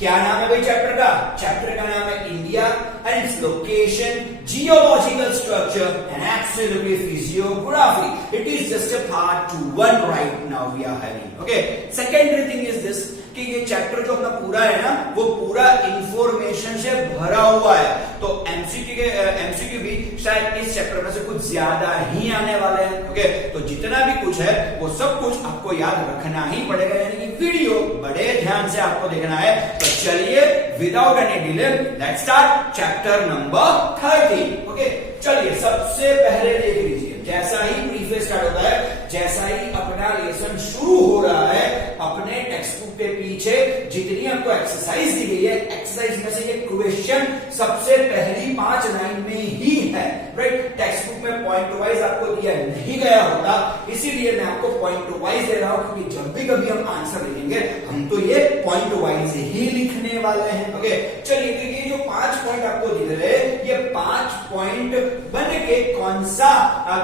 क्या नाम है भाई चैप्टर का? चैप्टर का नाम है India and its location, geological structure and absolutely physiography. It is just a part 1 right now we are having. Okay, secondary thing is this कि ये चैप्टर जो अपना पूरा है ना, वो पूरा इंफॉर्मेशन से भरा हुआ है. तो एमसीक्यू भी शायद इस चैप्टर में से कुछ ज्यादा ही आने वाले हैं. ओके, तो जितना भी कुछ है वो सब कुछ आपको याद रखना ही पड़ेगा, यानी कि वीडियो बड़े ध्यान से आपको देखना है. तो चलिए without any delay let's start chapter number 30. Okay, चलिए सबसे पहले देख लीजिए, जैसा ही प्रीफेस स्टार्ट होता है, जैसा ही अपना लेसन शुरू हो रहा है, अपने टेक्स्ट बुक के पीछे जितनी आपको एक्सरसाइज दी गई है, एक्सरसाइज में से ये क्वेश्चन सबसे पहली 5 लाइन में ही है. राइट, टेक्स्ट बुक में पॉइंट वाइज आपको दिया नहीं गया होता, इसीलिए मैं आपको पॉइंट वाइज दे रहा हूं, क्योंकि जब भी कभी हम आंसर लिखेंगे हम तो ये पॉइंट वाइज ही लिखने वाले हैं. ओके, चलिए ये जो 5 पॉइंट आपको दिख रहे हैं, ये 5 पॉइंट बन के कौन सा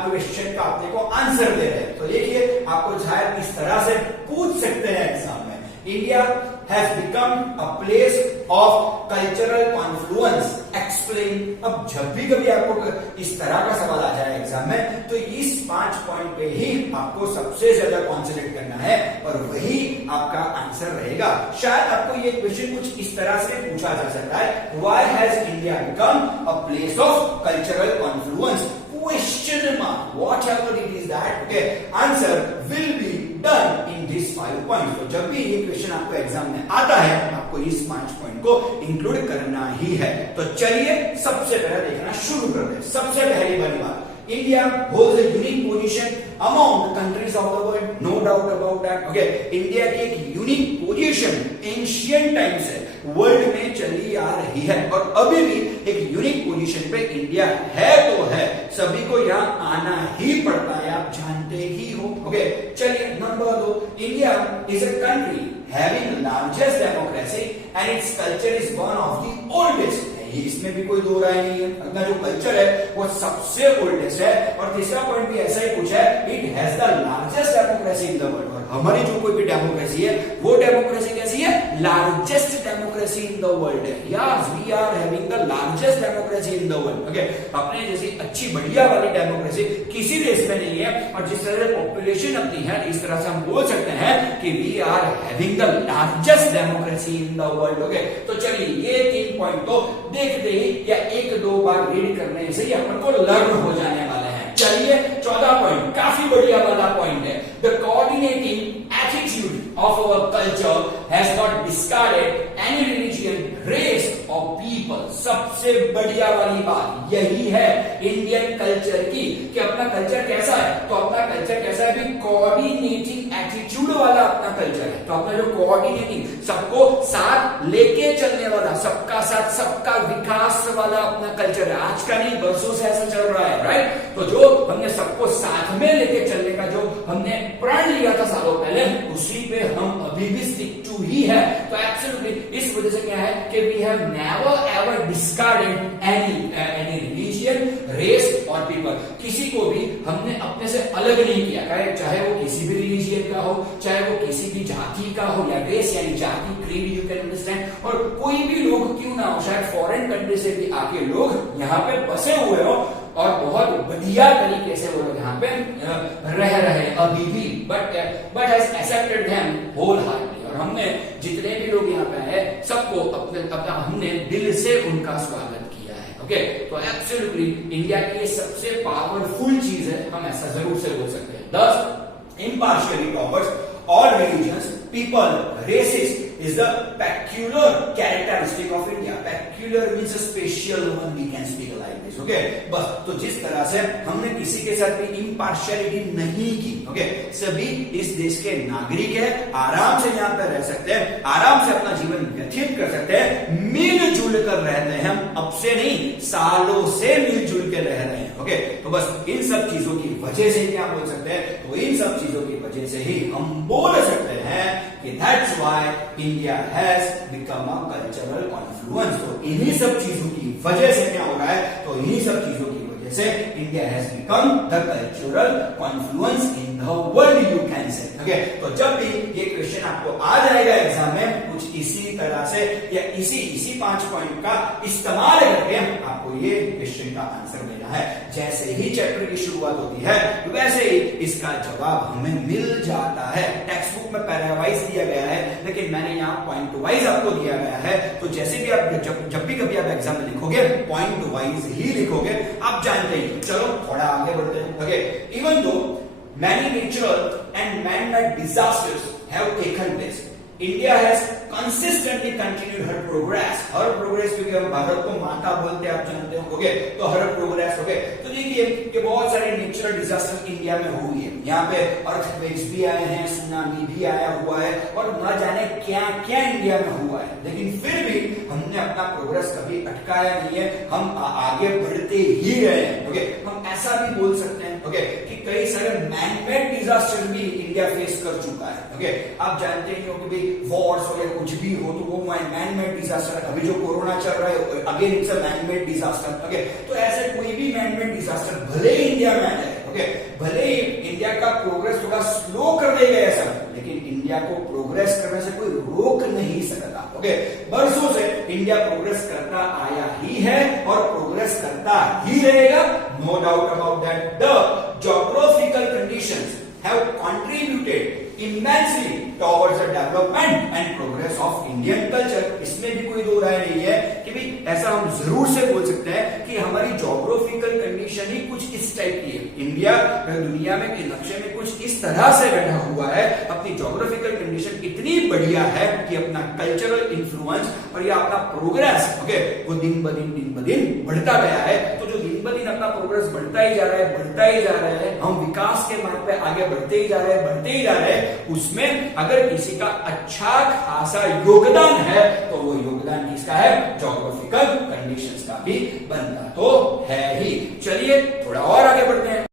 क्वेश्चन का अपने को आंसर दे रहे हैं. तो देखिए, आपको शायद इस तरह से पूछ सकते हैं एग्जाम में, India has become a place of cultural confluence, explain. अब जब भी कभी आपको इस तरह का सवाल आ जाए एग्जाम में, तो इस 5 पॉइंट पे ही आपको सबसे ज्यादा कॉन्सेंट्रेट करना है और वही आपका आंसर रहेगा. शायद आपको ये क्वेश्चन कुछ इस तरह से पूछा जा सकता है, why has India become a place of cultural confluence? Question mark, whatever it is that, okay, answer will be done in these 5 points. तो जब भी ये क्वेश्चन आपको एग्जाम में आता है, आपको इस 5 पॉइंट को इंक्लूड करना ही है. तो चलिए सबसे पहले देखना शुरू करते हैं. सबसे पहली वाली बात, India holds a unique position among the countries of the world, no doubt about that. Okay, India की एक यूनिक पोजीशन एंशियंट टाइम से वर्ल्ड में चली आ रही है और अभी भी एक यूनिक पोजीशन पे इंडिया है. तो है, सभी को यहाँ आना ही पड़ता है, आप जानते ही हो. ओके, चलिए number 2, India is a country having largest democracy and its culture is one of the oldest. इसमें भी कोई दो राय नहीं है, अपना जो कल्चर है वो सबसे ओल्डेस्ट है. और तीसरा पॉइंट भी ऐसा ही कुछ है, it has the largest democracy in the world. और हमारी जो कोई भी डेमोक्रेसी है, वो डेमोक्रेसी कैसी है? Largest democracy in the world है. Yes, we are having the largest democracy in the world. Okay, अपने जैसी अच्छी बढ़िया वाली डेमोक्रेसी किसी देश में नहीं है. और जिस तरह से पॉपुलेशन अपनी है, इस तरह से हम बोल सकते हैं कि we are having the largest democracy in the world. Okay, तो चलिए ये 3 पॉइंट तो देखते ही या 1-2 बार रीड करने से ही अपन को लर्न हो जाने वाले हैं. चलिए 14 पॉइंट काफी बढ़िया वाला पॉइंट है. The coordinating attitude of our culture has not discarded any religion, race और पीपल. सबसे बढ़िया वाली बात यही है इंडियन कल्चर की, कि अपना कल्चर कैसा है. तो अपना कल्चर कैसा है? कोऑर्डिनेटिंग एटीट्यूड वाला अपना कल्चर है. तो अपना जो कोऑर्डिनेटिंग, सबको साथ लेके चलने वाला, सबका साथ सबका विकास वाला अपना कल्चर है. आज का नहीं, बरसों से ऐसा चल रहा है. राइट, तो जो हमने सबको साथ में लेके चलने का जो हमने प्रण लिया था सालों पहले, उसी पे हम अभी भी स्टिक टू ही है. तो एब्सोल्युटली इस वजह से क्या है कि we have never ever discarded any religion, race और पीपल. किसी को भी हमने अपने से अलग नहीं किया, चाहे वो किसी भी रिलीजन का हो, चाहे वो किसी भी जाति का हो, या रेस यानी जाति, क्रीड, यू कैन अंडरस्टैंड. और कोई भी लोग क्यों ना हो, शायद फॉरेन कंट्री से भी आके लोग यहाँ पे बसे हुए हो और बहुत बढ़िया तरीके से वो लोग यहाँ पे रह रहे अभी भी, but has accepted them wholeheartedly. और हमने जितने भी लोग यहाँ पे आए, सबको अपना हमने दिल से उनका स्वागत किया है. ओके, तो एब्सोल्युटली इंडिया की ये सबसे पावरफुल चीज है, हम ऐसा जरूर से बोल सकते हैं. 10 impartially towards all religions, people, races is the peculiar characteristic of India. Peculiar means a special one, we can speak like this. Okay, बस तो जिस तरह से हमने किसी के साथ भी impartiality नहीं की. Okay, सभी इस देश के नागरिक है, आराम से यहाँ पे रह सकते हैं, आराम से अपना जीवन व्यतीत कर सकते हैं, मिलजुल कर रहते हैं. हम अब से नहीं, सालों से मिलजुल के रह रहे हैं. ओके, तो बस इन सब चीजों की वजह से क्या बोल सकते हैं, तो इन सब चीजों की वजह से ही हम बोल सकते हैं कि that's why India has become a cultural Confluence. तो इन्हीं सब चीजों की वजह से क्या हो रहा है, तो इन्हीं सब चीजों की वजह say India has become the cultural confluence in the world, you can say. Okay, तो जब भी ये क्वेश्चन आपको आ जाएगा एग्जाम में कुछ इसी तरह से या इसी 5 पॉइंट का इस्तेमाल करके आपको ये क्वेश्चन का आंसर देना है। जैसे ही चैप्टर की शुरुआत होती है वैसे ही इसका जवाब हमें मिल जाता है। टेक्स्ट बुक में पैरा वाइज दिया गया है, लेकिन मैंने यहाँ पॉइंट वाइज आपको दिया गया है। तो जैसे भी आप जब भी कभी आप एग्जाम में लिखोगे पॉइंट वाइज ही लिखोगे, आप जानते ही। चलो थोड़ा आगे बढ़ते हैं। Okay, even though many natural and man-made disasters have taken place, India has consistently continued her progress. Her progress, क्योंकि हम भारत को माता बोलते हैं, आप जानते हो। ओके, तो हर प्रोग्रेस। ओके, तो देखिए कि बहुत सारे नेचुरल डिजास्टर इंडिया में हुई है। यहाँ पे अर्थक्वेक्स भी आए हैं, सुनामी भी आया हुआ है, और न जाने क्या क्या इंडिया में हुआ है, लेकिन फिर भी हमने अपना प्रोग्रेस कभी अटकाया नहीं है, हम आगे बढ़ते ही रहे हैं। ओके, हम ऐसा भी बोल सकते हैं ओके कि कई सारे मैनमेड डिजास्टर भी इंडिया फेस कर चुका है। ओके, आप जानते ही हो कि भाई वॉर्स हो या कुछ भी हो तो वो मैनमेड डिजास्टर, अभी जो कोरोना चल रहा है again it's a manmade disaster. Okay, तो ऐसे कोई भी मैनमेड डिजास्टर भले ही इंडिया में आ जाए, ओके, भले ही इंडिया का प्रोग्रेस थोड़ा स्लो कर देगा ऐसा, लेकिन इंडिया को प्रोग्रेस करने से कोई रोक नहीं सकता। ओके, बरसों से इंडिया प्रोग्रेस करता आया ही है और प्रोग्रेस करता ही रहेगा, no doubt about that. The geographical conditions have contributed immensely towards the development and progress of Indian culture। इसमें भी कोई दो राय नहीं है कि भाई ऐसा हम जरूर से बोल सकते हैं कि हमारी जोग्राफिकल कंडीशन ही कुछ इस टाइप की है। इंडिया दुनिया में के नक्शे में कुछ इस तरह से बैठा हुआ है, अपनी जोग्राफिकल कंडीशन इतनी बढ़िया है कि अपना कल्चरल इन्फ्लुएंस और या अपना प्रोग्रेस ओके वो दिन ब दिन बढ़ता गया है। तो जो दिन ब दिन अपना प्रोग्रेस बढ़ता ही जा रहा है, हम विकास के मार्ग पे आगे बढ़ते ही जा रहे हैं, उसमें अगर किसी का अच्छा खासा योगदान है तो वो योगदान किसका है? ज्योग्राफिकल कंडीशंस का भी बनता तो है ही। चलिए थोड़ा और आगे बढ़ते हैं।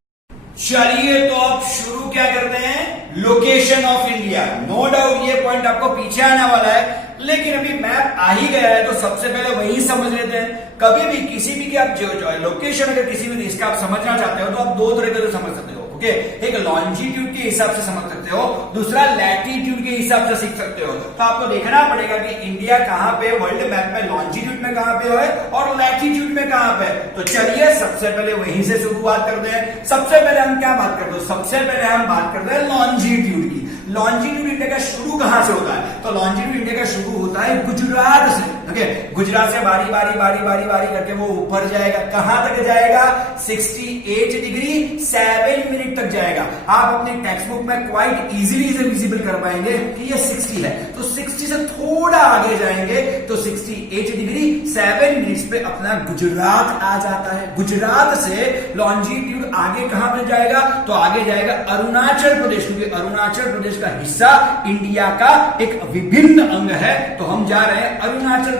चलिए तो अब शुरू क्या करते हैं? Location of India. No doubt ये पॉइंट आपको पीछे आने वाला है, लेकिन अभी मैप आ ही गया है तो सबसे पहले वही समझ लेते हैं। कभी भी किसी भी की आप जो लोकेशन अगर किसी भी देश का आप समझना चाहते हो तो आप दो तरीके से समझ सकते हो। ओके, एक लॉन्जिट्यूड के हिसाब से समझ सकते हो, दूसरा लैटिट्यूड के हिसाब से सीख सकते हो। तो आपको देखना पड़ेगा कि इंडिया कहां पे वर्ल्ड मैप में, लॉन्जिट्यूड में कहां पे है और लैटिट्यूड में कहां पे। तो चलिए सबसे पहले वहीं से शुरुआत करते हैं। सबसे पहले हम क्या बात करते हैं? सबसे पहले हम बात करते हैं लॉन्जिट्यूड की। लॉन्जिट्यूड इंडिया का शुरू कहां से होता है? तो लॉन्जिट्यूड इंडिया का शुरू होता है गुजरात से। ओके, गुजरात से बारी करके वो ऊपर जाएगा। कहां तक जाएगा? 68 डिग्री 7 मिनट तक जाएगा। आप अपनी टेक्स्ट बुक में क्वाइट इजीली इसे विजिबल कर पाएंगे कि ये 60 है, तो 60 से थोड़ा आगे जाएंगे तो 68 डिग्री 7 मिनट्स पे अपना गुजरात आ जाता है। गुजरात से लॉन्जिट्यूड आगे कहां पे जाएगा? तो आगे जाएगा अरुणाचल प्रदेश, क्योंकि अरुणाचल प्रदेश का हिस्सा इंडिया का एक विभिन्न अंग है। तो हम जा रहे हैं अरुणाचल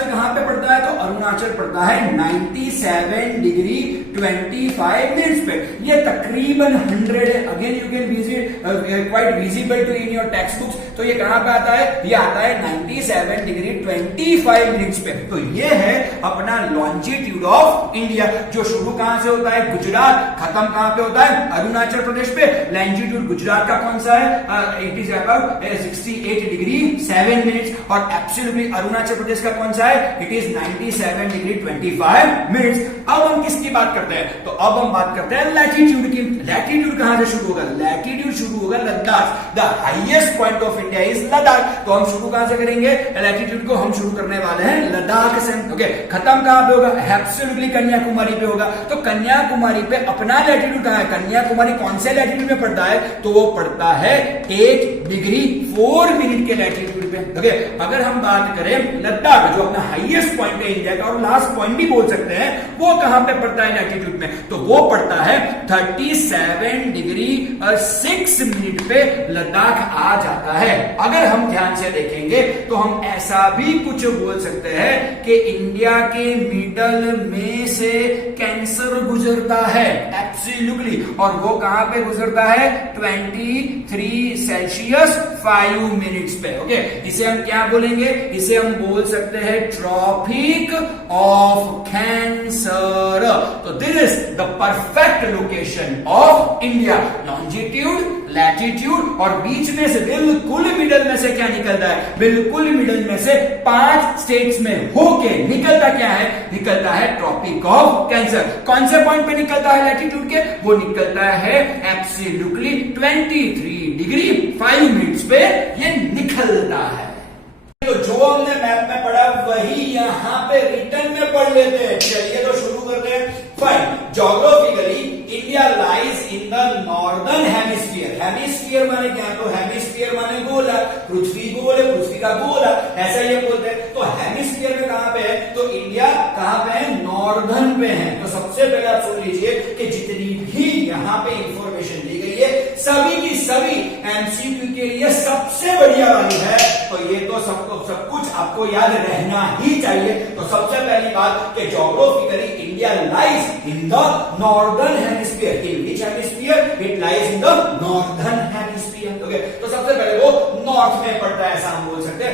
कहां पे पड़ता है? तो अरुणाचल पड़ता है 97 डिग्री 25 मिनट्स पे। ये तकरीबन 100 है। Again you can visit quite visible to in your textbooks. तो ये कहां पे आता है? ये आता है 97 डिग्री 25 मिनट्स पे। तो ये है अपना लॉन्जिट्यूड ऑफ इंडिया, जो शुरू कहां से होता है? गुजरात, खत्म कहां पे होता है? अरुणाचल प्रदेश पे। लॉन्जिट्यूड गुजरात का कौन सा है? It is about 68 degree 7 minutes. और एब्सोल्युटली अरुणाचल प्रदेश का कौन सा है? It is 97 degree 25 minutes. अब हम किसकी बात करते हैं? तो अब हम बात करते हैं लैटिट्यूड की। लैटिट्यूड कहां से शुरू होगा? लैटिट्यूड शुरू होगा Ladakh. The highest point of India is Ladakh. तो हम शुरू कहां से करेंगे? लैटिट्यूड को हम शुरू करने वाले हैं लद्दाख से। ओके, खत्म कहां पे होगा? एब्सोल्युटली कन्याकुमारी पे होगा। तो कन्याकुमारी पे अपना लैटिट्यूड कहां है? कन्याकुमारी कौन से लैटिट्यूड में पड़ता है? तो वो पड़ता है 8 डिग्री 4 मिनट के लैटिट्यूड पे। ओके, अगर हम बात करें लद्दाख जो अपना हाईएस्ट पॉइंट है इंडिया का और लास्ट पॉइंट भी बोल सकते हैं, वो कहां पे पड़ता है लैटिट्यूड में? तो वो पड़ता है 37 डिग्री 6 मिनट पे लद्दाख आ जाता है। अगर हम ध्यान से देखेंगे तो हम ऐसा भी कुछ बोल सकते हैं कि इंडिया के मिडल में से कैंसर गुजरता है। एब्सोल्युटली। और वो कहां पे गुजरता है? 23 डिग्री सेल्सियस 5 मिनट्स पे। ओके, इसे हम क्या बोलेंगे? इसे हम बोल सकते हैं ट्रॉपिक ऑफ कैंसर। तो this is the perfect location of India. Longitude, latitude और बीच में से बिल्कुल मिडल में से क्या निकलता है? बिल्कुल मिडल में से 5 स्टेट्स में होके निकलता क्या है? निकलता है ट्रॉपिक ऑफ कैंसर। कौन से पॉइंट पे निकलता है लैटिट्यूड के? वो निकलता है एब्सोल्युटली 23 डिग्री 5 मिनट्स पे ये निकलता है। तो जो हमने मैप में पढ़ा वही यहां पे रिटर्न में पढ़ लेते हैं। चलिए तो शुरू करते हैं। Fine, geographically India lies in the northern hemisphere. Hemisphere माने क्या? तो हेमिस्फीयर माने गोला, पृथ्वी गोल है, पृथ्वी का गोला, ऐसा ये बोलते हैं। तो हेमिस्फीयर में कहां पे है? तो इंडिया कहां पे है? नॉर्दर्न पे है। तो सबसे पहले आप सुन लीजिए कि जितनी भी यहां पे इंफॉर्मेशन दी गई है सभी की सभी एमसीक्यू के लिए सबसे बढ़िया वाली है। तो ये तो सब कुछ आपको याद रहना ही चाहिए। तो सबसे पहली बात कि geographically India lies in the northern hemisphere. In which hemisphere? It lies in the northern hemisphere. Okay, तो सबसे पहले वो नॉर्थ में पड़ता है, ऐसा हम बोल सकते हैं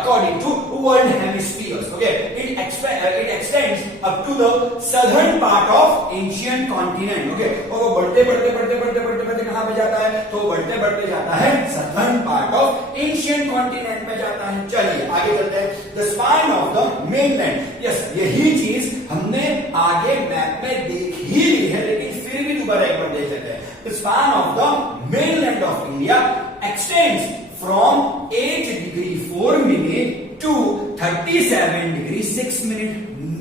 according to world hemispheres. Okay, it extends up to the southern part of ancient continent. Okay, और वो बढ़ते कहां पे जाता है? तो बढ़ते जाता है southern part of ancient continent में जाता है। चलिए आगे चलते हैं। The span of the mainland. Yes, यही चीज हमने आगे मैप में देख ही ली है, लेकिन फिर भी दोबारा एक बार देख लेते हैं। The span of the mainland of India extends from 8 degree 4 minute to 37 degree 6 minute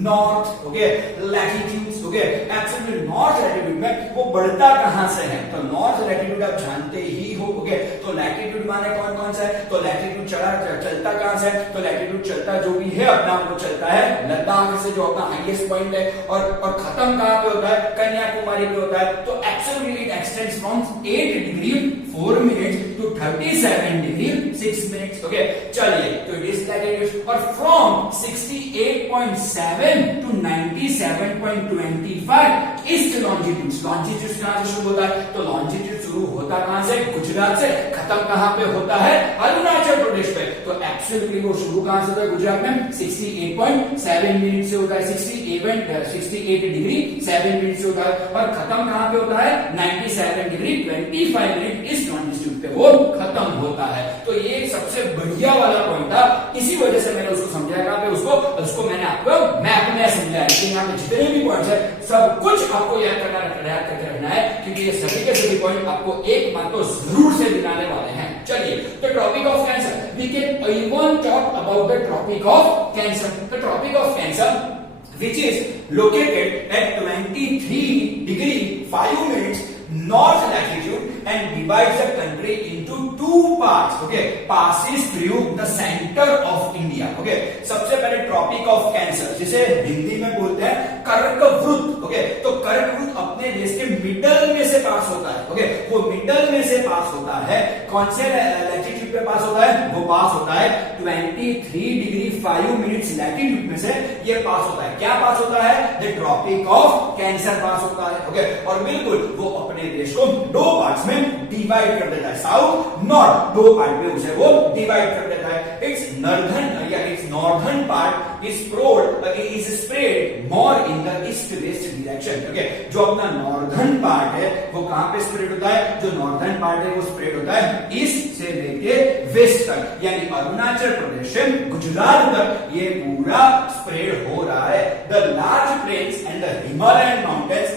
north. Okay, latitudes. Okay, absolutely north latitude में वो बढ़ता कहां से है? तो नॉर्थ लैटिट्यूड आप जानते ही हो। ओके, तो लैटिट्यूड माने कौन कौन सा है? तो लैटिट्यूड चलता कहां से? तो लैटिट्यूड चलता जो भी है अपना वो चलता है लद्दाख से, जो अपना हाईएस्ट पॉइंट है, और खत्म कहां पे होता है? कन्याकुमारी पे होता है। तो absolutely it extends from 8 degree 4 minutes to 37 degree 6 minutes. Okay, चलिए, तो इट इज लैटिट्यूड। और from 68.7 to 97.25 east longitude. Longitude कहां से शुरू होता है? तो लॉन्जिट्यूड शुरू होता कहां से? गुजरात से। खत्म कहां पे होता है? अरुणाचल प्रदेश पे। तो एब्सोल्युटली वो शुरू कहां से होता है? गुजरात में 68.7 मिनट से होता है, 68 डिग्री 7 मिनट से होता है, और खत्म कहां पे होता है? 97 डिग्री 25 मिनट ईस्ट लॉन्जिट्यूड पे वो खत्म होता है। तो ये सबसे बढ़िया वाला पॉइंट था, इसी वजह से मैंने उसको समझाया। उसको मैंने आपको मैप में समझाया। लेकिन यहाँ पे जितने भी पॉइंट्स है सब कुछ आपको याद करके रहना है, क्योंकि ये सभी के सभी पॉइंट आपको एक बात तो जरूर से दिलाने वाले हैं। चलिए, तो Tropic of Cancer, we can even talk about the Tropic of Cancer. The Tropic of Cancer which is located at 23 degree 5 minutes north latitude and divides the country into 2 parts. Okay, passes through the center of India. Okay, सबसे पहले tropic of cancer, जिसे हिंदी में बोलते हैं कर्कवृत्त। Okay, तो कर्कवृत्त अपने देश के मिडल में से पास होता है। ओके, वो मिडल में से पास होता है। कौन से लैटिट्यूड पे पास होता है? वो पास होता है 23 डिग्री 5 मिनट्स लैटिट्यूड में से ये पास होता है। क्या पास होता है? द ट्रॉपिक ऑफ कैंसर पास होता है। ओके, और बिल्कुल वो अपने देश को 2 पार्ट्स में डिवाइड कर देता है, साउथ नॉर्थ 2 पार्ट में उसे वो डिवाइड कर देता है। It's northern part is spread more in the east west direction. Okay, जो अपना नॉर्दर्न पार्ट है वो कहां पे स्प्रेड होता है? जो नॉर्दर्न पार्ट है वो स्प्रेड होता है ईस्ट से लेके वेस्ट तक, यानी अरुणाचल प्रदेश से गुजरात तक ये पूरा स्प्रेड हो रहा है। The large plains and the Himalayan mountains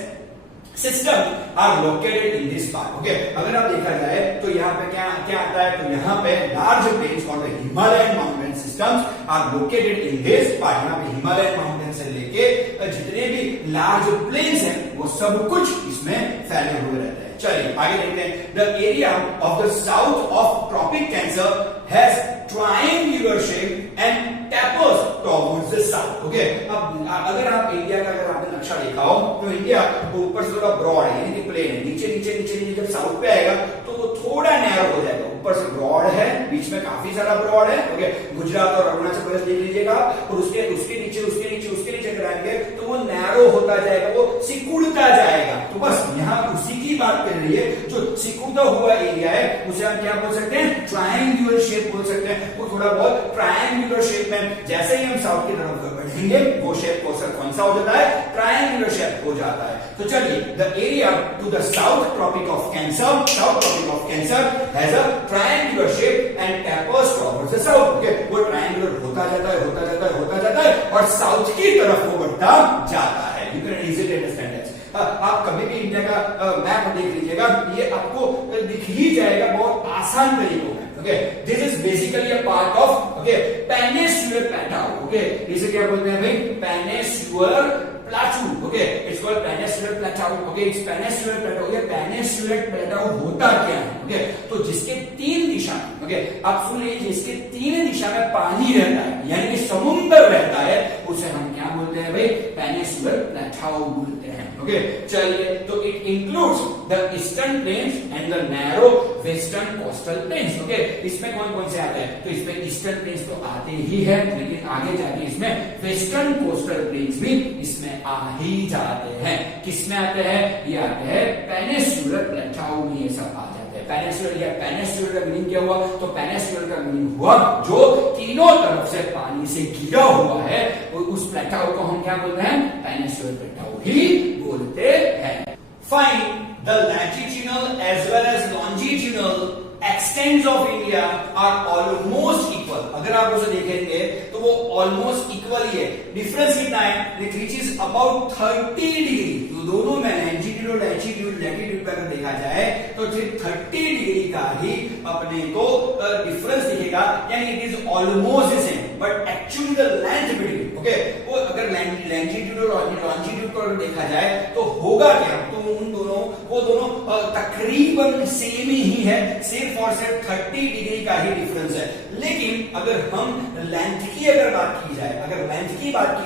system are located in this part. Okay, अगर आप देखा जाए तो यहाँ पे क्या आता है? तो यहाँ पे लार्ज प्लेन्स और the Himalayan mountain systems are located in this part. यहाँ पे हिमालयन माउंटेन से लेके जितने भी लार्ज प्लेन्स हैं वो सब कुछ इसमें फैले हुए रहते हैं। चलिए आगे देखते हैं। The area of the south of tropic cancer has triangular shape and tapers towards the south. Okay, अब अगर आप इंडिया का अगर आपने नक्शा देखा हो तो इंडिया ऊपर से थोड़ा ब्रॉड है, यानी प्लेन है, नीचे नीचे नीचे नीचे जब साउथ पे आएगा तो वो थोड़ा नैरो हो जाएगा। ऊपर से ब्रॉड है, बीच में काफी सारा ब्रॉड है। ओके, गुजरात और अरुणाचल प्रदेश देख लीजिएगा, और उसके नीचे अगर आएंगे तो वो नैरो होता जाएगा, वो सिकुड़ता जाएगा। तो बस यहाँ उसी की बात कर रही है, जो सिकुड़ता हुआ एरिया है उसे हम क्या बोल सकते हैं, ट्रायंगुलर शेप बोल सकते हैं। वो थोड़ा बहुत ट्रायंगुलर शेप में, जैसे ही हम साउथ की तरफ बढ़ेंगे वो शेप कौन सा हो जाता है, ट्रायंगुलर शेप हो जाता है। तो चलिए, the area to the south tropic of cancer has a triangular shape and tapers towards the south. Okay, वो ट्रायंगुलर होता जाता है और साउथ की तरफ वो बढ़ता जाता है। You can easily understand this. आप कभी भी इंडिया का मैप देख लीजिएगा, ये आपको दिख ही जाएगा बहुत आसान तरीकों में। Okay, this is basically a part of peninsular Plato. Okay, इसे क्या बोलते हैं भाई, peninsular Plato. Okay, it's called peninsular Plato. Okay, it's peninsular प्लेटो। ये पेनिनसुलर प्लेटो होता क्या है? ओके, तो जिसके तीन दिशा में, ओके आप सुन लीजिए, जिसके तीन दिशा में पानी रहता है यानी कि समुद्र रहता है, उसे हम क्या बोलते हैं भाई, पेनिनसुलर प्लेटो बोलते हैं। ओके, चलिए, तो it includes the eastern plains and the narrow western coastal plains. Okay, इसमें कौन कौन से आते हैं, तो इसमें ईस्टर्न प्लेन्स तो आते ही है, लेकिन आगे जाके इसमें वेस्टर्न कोस्टल प्लेन्स भी इसमें आ ही जाते हैं। किसमें आते हैं, ये आते हैं पेनिनसुलर प्लेटो में, ये सब आ जाते हैं। पेनिनसुलर का मीनिंग क्या हुआ, तो पेनिनसुलर का मीनिंग हुआ जो तीनों तरफ से पानी से घिरा हुआ है, उस प्लेटो को हम क्या बोलते हैं, पेनिनसुलर प्लेटो ही बोलते हैं। Find the latitudinal as well as longitudinal extents of India are almost equal। अगर आप उसे देखेंगे तो वो almost equal ही है। डिफरेंस कितना है, it reaches about 30 डिग्री। तो दोनों में लैटिट्यूड और लैटिट्यूड पर अगर देखा जाए तो 30 डिग्री का ही अपने को डिफरेंस दिखेगा, यानी it is almost same, but actually the length between, okay, वो अगर लैटिट्यूड और लॉन्जिट्यूड को अगर देखा जाए तो होगा क्या, तो उन दोनों वो दोनों तकरीबन सेम ही है, सिर्फ और सिर्फ 30 डिग्री का ही डिफरेंस है। लेकिन अगर हम लेंथ की अगर बात की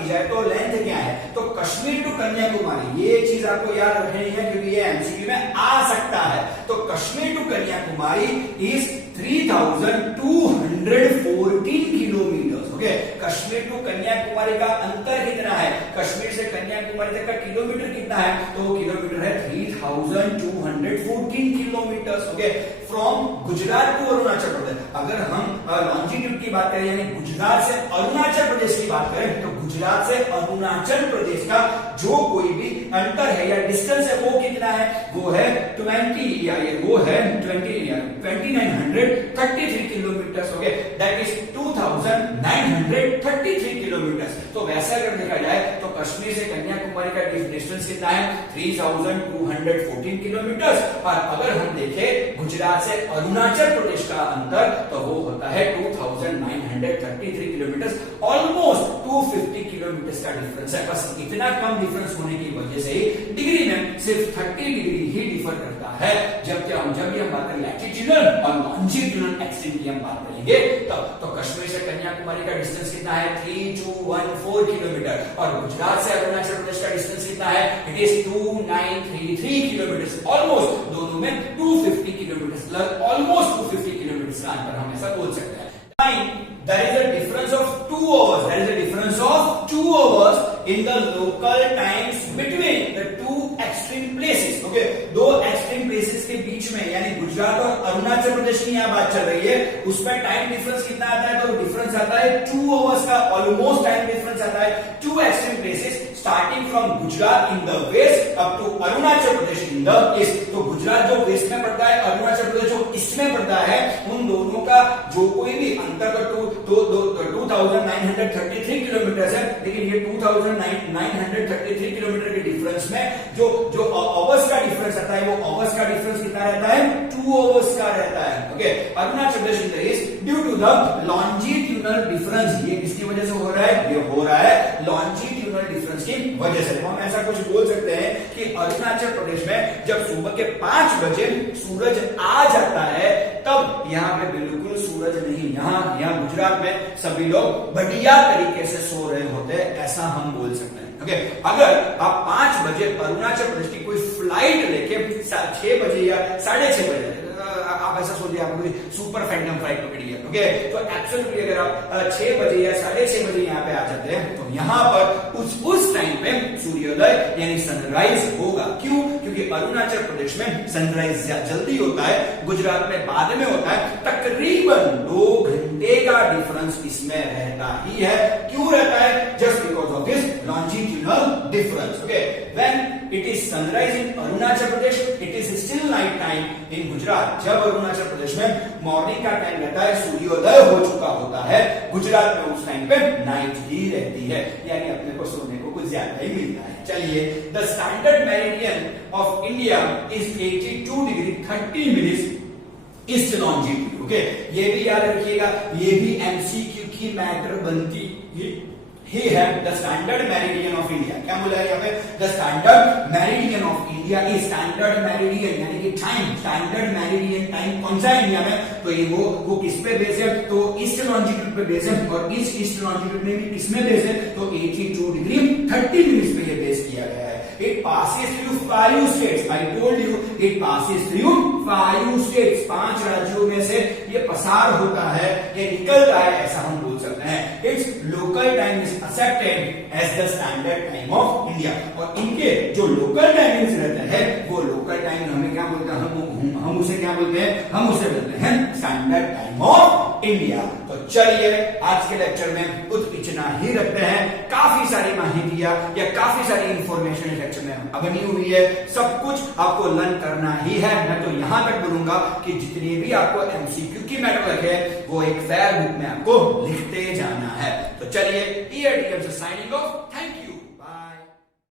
जाए तो लेंथ क्या है, तो कश्मीर टू कन्याकुमारी, ये चीज आपको याद रखनी है क्योंकि ये एमसीक्यू में आ सकता है। तो Kashmir to Kanyakumari is 3214 kilometre. Okay, Kashmir to Kanyakumari का अंतर कितना है, कश्मीर से कन्याकुमारी तक का किलोमीटर कितना है, तो किलोमीटर है 3214 kilometre. Okay, from Gujarat to Arunachal Pradesh, अगर हम लॉन्जिट्यूड की बात करें यानी गुजरात से अरुणाचल प्रदेश की बात करें, तो गुजरात से अरुणाचल प्रदेश का जो कोई भी अंतर है या डिस्टेंस है वो कितना है, वो है 2933 kilometre. Okay, that is 2933 kilometre. तो वैसे अगर देखा जाए तो कश्मीर से कन्याकुमारी का डिस्टेंस कितना है, 3214 किलोमीटर। और अगर हम देखें गुजरात से अरुणाचल प्रदेश का अंतर, तो वो होता है 2933 किलोमीटर, ऑलमोस्ट 250 किलोमीटर का डिफरेंस है। बस इतना कम डिफरेंस होने की वजह से ही डिग्री में सिर्फ 30 डिग्री ही डिफर करता है। जब भी हम बात करें लैटिट्यूडनल और लॉन्जिट्यूडनल एक्सटेंट की हम बात करेंगे तब, तो कश्मीर से कन्याकुमारी का डिस्टेंस कितना है, 3214 किलोमीटर, और गुजरात से अरुणाचल प्रदेश का डिस्टेंस कितना है, इट इज 2933 किलोमीटर। ऑलमोस्ट दोनों में 250 किलोमीटर, ऑलमोस्ट 250 किलोमीटर का अंतर हम ऐसा बोल सकते हैं। There is a difference of 2 hours in the local times between the two extreme places। Okay, दो एक्सट्रीम प्लेसेस के बीच में, यानी गुजरात और अरुणाचल प्रदेश की यहाँ बात चल रही है, उसमें टाइम डिफरेंस कितना आता है, तो डिफरेंस आता है 2 आवर्स का, ऑलमोस्ट टाइम डिफरेंस आता है। Two extreme places starting from Gujarat in the west up to Arunachal Pradesh in the east. तो गुजरात जो वेस्ट में पड़ता है, अरुणाचल प्रदेश जो ईस्ट में पड़ता है, उन दोनों का जो कोई भी अंतर का 2933 किलोमीटर है, लेकिन ये 2933 किलोमीटर के डिफरेंस में जो आवर्स का डिफरेंस आता है, वो आवर्स का डिफरेंस कितना रहता है, 2 आवर्स का रहता है। Okay, Arunachal Pradesh in the east due to the longitudinal difference. ये किसकी वजह से हो रहा है, ये हो रहा है लॉन्जिट्यूडनल डिफरेंस की वजह से। हम ऐसा कुछ बोल सकते हैं कि अरुणाचल प्रदेश में जब सुबह के 5 बजे सूरज आ जाता है, तब यहाँ पे बिल्कुल सूरज नहीं, यहाँ गुजरात में सभी लोग बढ़िया तरीके से सो रहे होते हैं, ऐसा हम बोल सकते हैं। ओके, अगर आप 5 बजे अरुणाचल प्रदेश की कोई फ्लाइट लेके 6 बजे या 6:30 बजे, आप ऐसा सोचिए बजे आपको सुपर फैंटम फ्लाइट पकड़ी है, ओके। तो एब्सोल्युटली अगर आप 6 बजे या 6:30 बजे यहाँ पे आ जाते हैं तो यहाँ पर उस टाइम पे सूर्योदय यानी सनराइज होगा। क्यों? क्योंकि अरुणाचल प्रदेश में सनराइज जल्दी होता है, गुजरात में बाद में होता है। तकरीबन 2 घंटे का डिफरेंस इसमें रहता ही है। क्यों रहता है? Just because of this longitudinal difference, okay. When it is sunrise in Arunachal Pradesh, it is still night time in Gujarat. जब अरुणाचल प्रदेश में मॉर्निंग का टाइम रहता है, सूर्योदय हो चुका होता है, गुजरात में उस टाइम पे नाइट ही रहती है, यानी अपने को सोने को कुछ ज्यादा ही मिलता है। चलिए, the standard meridian of India is 82 degree 30 minutes east longitude, okay. ये भी याद रखिएगा, ये भी एमसीक्यू की मैटर बनती ही है। The standard meridian of India, क्या बोला है यहाँ पे? The standard meridian of India is standard meridian यानी कि टाइम, स्टैंडर्ड मेरिडियन टाइम कौन सा है इंडिया में? तो ये वो किस पे बेस है? तो ईस्ट लॉन्जिट्यूड पे बेस है, और इस ईस्ट लॉन्जिट्यूड में भी किसमें बेस है? तो 82 डिग्री 30 मिनट्स पे ये बेस किया गया है। It passes through 5 states. I told you it passes through 5 states. 5 राज्यों में से ये पसार होता है, ये निकलता है, ऐसा हम बोल सकते हैं। Its local time is accepted as the standard time of India. और इनके जो लोकल टाइमिंग्स रहते हैं, वो लोकल टाइम हमें क्या बोलते हैं? हम उसे क्या बोलते हैं? हम उसे बोलते हैं स्टैंडर्ड टाइम ऑफ इंडिया। तो चलिए, आज के लेक्चर में कुछ इतना ही रखते हैं। काफी सारी माहितियां या काफी सारी इंफॉर्मेशन लेक्चर में बनी हुई है, सब कुछ आपको लर्न करना ही है। मैं तो यहां तक बोलूंगा कि जितनी भी आपको एमसीक्यू की मैटर है, वो एक फेयर बुक में आपको लिखते जाना है। तो चलिए, साइनिंग ऑफ।